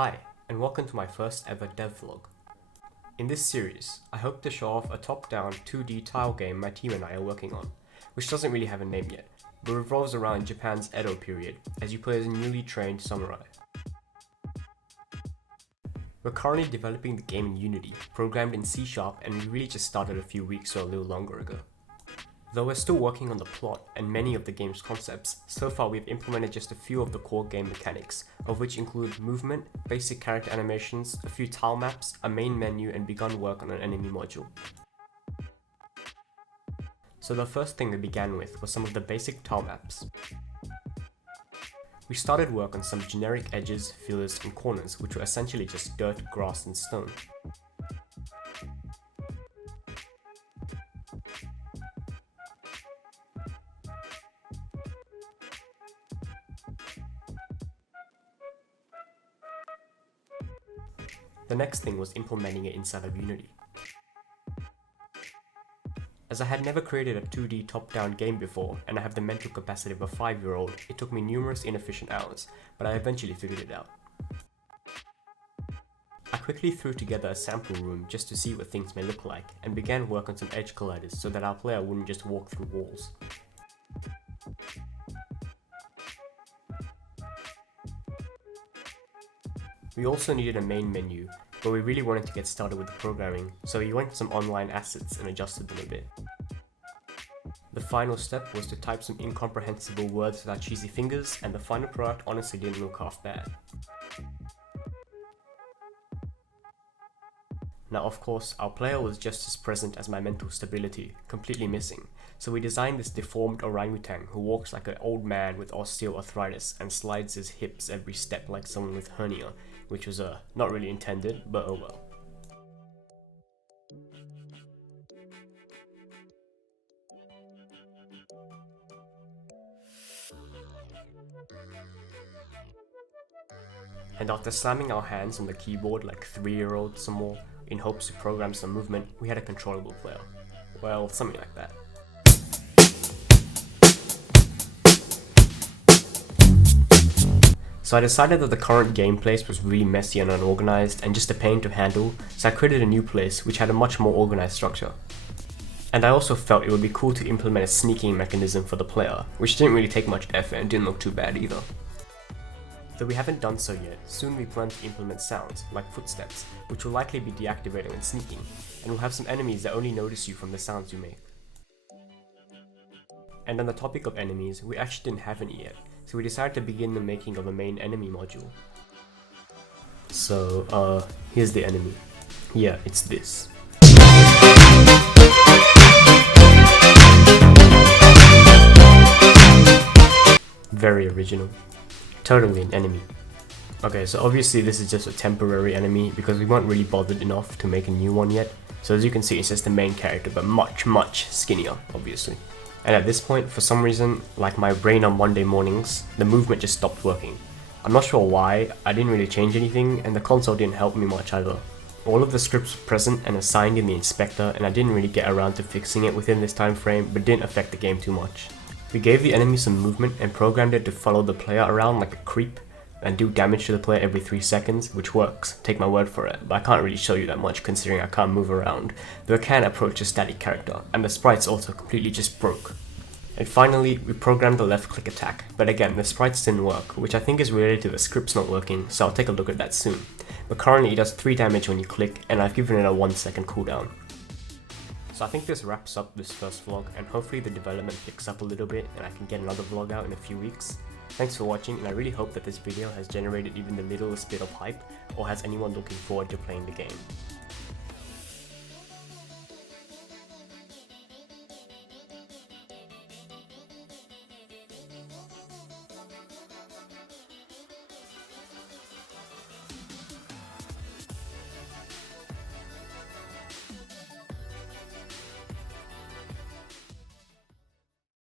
Hi, and welcome to my first ever devlog. In this series, I hope to show off a top-down 2D tile game my team and I are working on, which doesn't really have a name yet, but revolves around Japan's Edo period, as you play as a newly trained samurai. We're currently developing the game in Unity, programmed in C#, and we really just started a few weeks or a little longer ago. Though we're still working on the plot and many of the game's concepts, so far we've implemented just a few of the core game mechanics, of which include movement, basic character animations, a few tile maps, a main menu, and begun work on an enemy module. So the first thing we began with was some of the basic tile maps. We started work on some generic edges, fillers, and corners, which were essentially just dirt, grass, and stone. The next thing was implementing it inside of Unity. As I had never created a 2D top-down game before, and I have the mental capacity of a 5-year-old, it took me numerous inefficient hours, but I eventually figured it out. I quickly threw together a sample room just to see what things may look like, and began work on some edge colliders so that our player wouldn't just walk through walls. We also needed a main menu, but we really wanted to get started with the programming, so we went to some online assets and adjusted them a bit. The final step was to type some incomprehensible words with our cheesy fingers, and the final product honestly didn't look half bad. Now of course, our player was just as present as my mental stability, completely missing, so we designed this deformed orangutan who walks like an old man with osteoarthritis and slides his hips every step like someone with hernia, which was not really intended, but oh well. And after slamming our hands on the keyboard like 3-year-olds some more, in hopes to program some movement, we had a controllable player. Well, something like that. So I decided that the current game place was really messy and unorganized and just a pain to handle, so I created a new place which had a much more organized structure. And I also felt it would be cool to implement a sneaking mechanism for the player, which didn't really take much effort and didn't look too bad either. Though we haven't done so yet, soon we plan to implement sounds, like footsteps, which will likely be deactivated when sneaking, and we'll have some enemies that only notice you from the sounds you make. And on the topic of enemies, we actually didn't have any yet, so we decided to begin the making of a main enemy module. So, here's the enemy. Yeah, it's this. Very original. Totally an enemy. Okay, so obviously this is just a temporary enemy because we weren't really bothered enough to make a new one yet. So as you can see, it's just the main character, but much skinnier, obviously. And at this point, for some reason, like my brain on Monday mornings, the movement just stopped working. I'm not sure why, I didn't really change anything, and the console didn't help me much either. All of the scripts were present and assigned in the inspector, and I didn't really get around to fixing it within this time frame, but didn't affect the game too much. We gave the enemy some movement and programmed it to follow the player around like a creep and do damage to the player every 3 seconds, which works, take my word for it, but I can't really show you that much considering I can't move around, though I can approach a static character, and the sprites also completely just broke. And finally, we programmed the left click attack, but again, the sprites didn't work, which I think is related to the scripts not working, so I'll take a look at that soon. But currently it does 3 damage when you click, and I've given it a 1-second cooldown. So I think this wraps up this first vlog, and hopefully the development picks up a little bit and I can get another vlog out in a few weeks. Thanks for watching, and I really hope that this video has generated even the littlest bit of hype, or has anyone looking forward to playing the game.